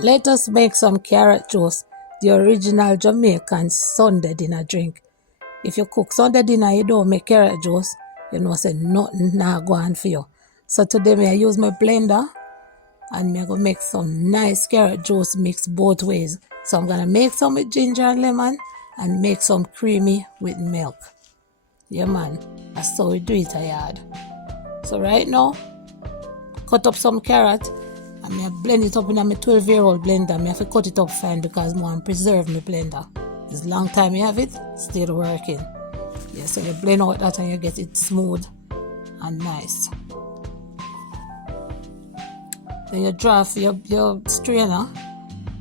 Let us make some carrot juice, the original Jamaican Sunday dinner drink. If you cook Sunday dinner, you don't make carrot juice, you know say nothing not go on for you. So today I use my blender and I'm going to make some nice carrot juice mix both ways. So I'm going to make some with ginger and lemon and make some creamy with milk. Yeah man, that's how we do it I yard. So right now, cut up some carrot and I blend it up in my 12-year-old blender. I have to cut it up fine because I want to preserve my blender. It's a long time you have it, still working. Yeah, so you blend out that and you get it smooth and nice. Then you draw off your strainer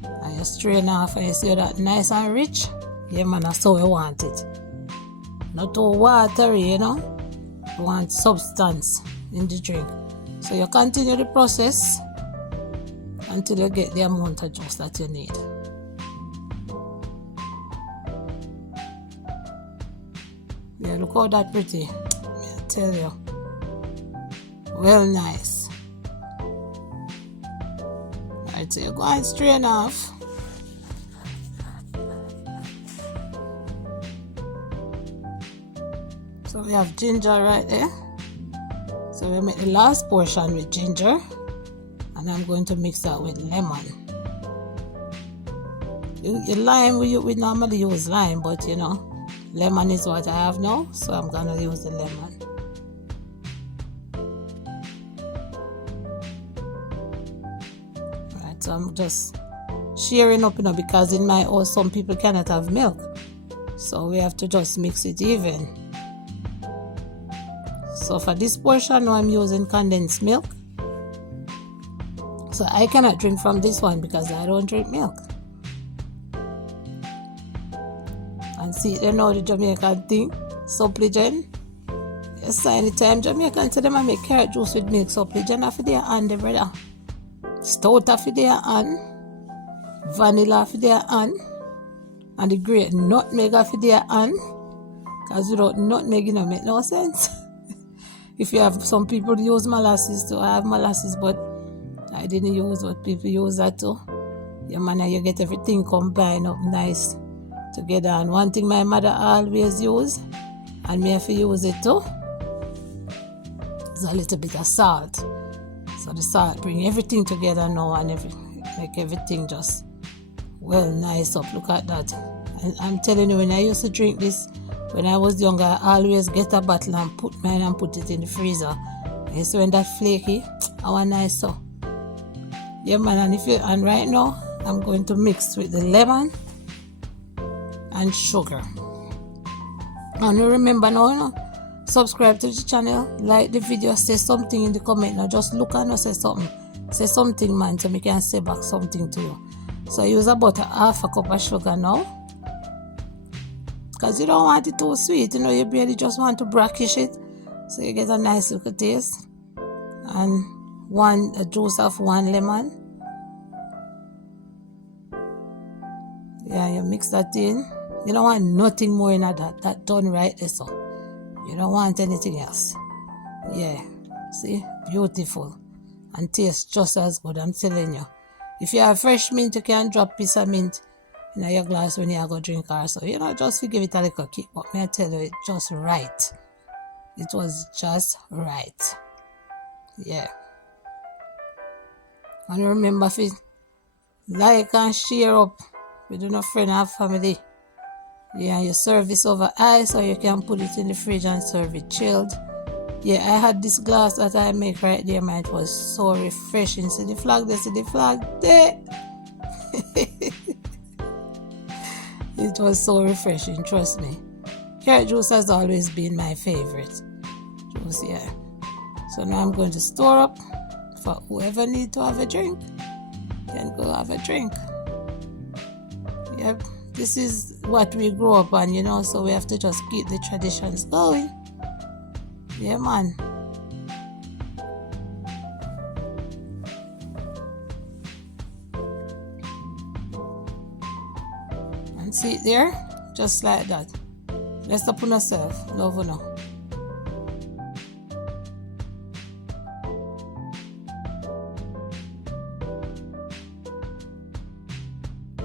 and you strain off and you see that nice and rich. Yeah man, that's how we want it. Not too watery, you know. You want substance in the drink. So you continue the process until you get the amount of juice that you need. Yeah, look how that pretty. I tell you. Well nice. Alright, so you go and strain off. So we have ginger right there. So we make the last portion with ginger. And I'm going to mix that with lemon. Lime, we normally use lime, but you know, lemon is what I have now, so I'm going to use the lemon. Alright, so I'm just sharing up, you know, because in my house some people cannot have milk. So we have to just mix it even. So for this portion now I'm using condensed milk. So I cannot drink from this one because I don't drink milk. And see, you know the Jamaican thing, supplicant. Yes, anytime Jamaican say them I make carrot juice with milk, supplicant off their hand, brother. Stout off their hand, vanilla off their hand, and the great nutmeg off their hand. Because without nutmeg, it don't make no sense. If you have some people use molasses too, I have molasses, but I didn't use what people use that too. Yeah man, you get everything combined up nice together. And one thing my mother always use, and me have to use it too, is a little bit of salt. So the salt bring everything together now and make everything just well nice up. Look at that. And I'm telling you, when I used to drink this when I was younger, I always get a bottle and put mine and put it in the freezer. And so when that flaky, I want nice so. Yeah man, and right now I'm going to mix with the lemon and sugar. And remember now, you know, subscribe to the channel, like the video, say something in the comment. Now just look and say something. Say something man, so we can say back something to you. So I use about half a cup of sugar now. Because you don't want it too sweet, you know, you really just want to brackish it. So you get a nice little taste. And a juice of one lemon. Yeah, you mix that in. You don't want nothing more in that. That done right there, so. You don't want anything else. Yeah, see, beautiful. And tastes just as good, I'm telling you. If you have fresh mint, you can drop a piece of mint in your glass when you go drink or so. You know, just to give it a little kick. But may I tell you, it's just right. It was just right. Yeah. And remember, if you like and share up with your friend and family, yeah, you serve this over ice or you can put it in the fridge and serve it chilled. Yeah, I had this glass that I make right there, man. It was so refreshing. See the flag there, see the flag there. It was so refreshing, trust me. Carrot juice has always been my favorite juice, yeah. So now I'm going to store up for whoever needs to have a drink. Can go have a drink. Yep, this is what we grew up on, you know, so we have to just keep the traditions going. Yeah, man. And see it there? Just like that. Rest upon yourself. Love you now.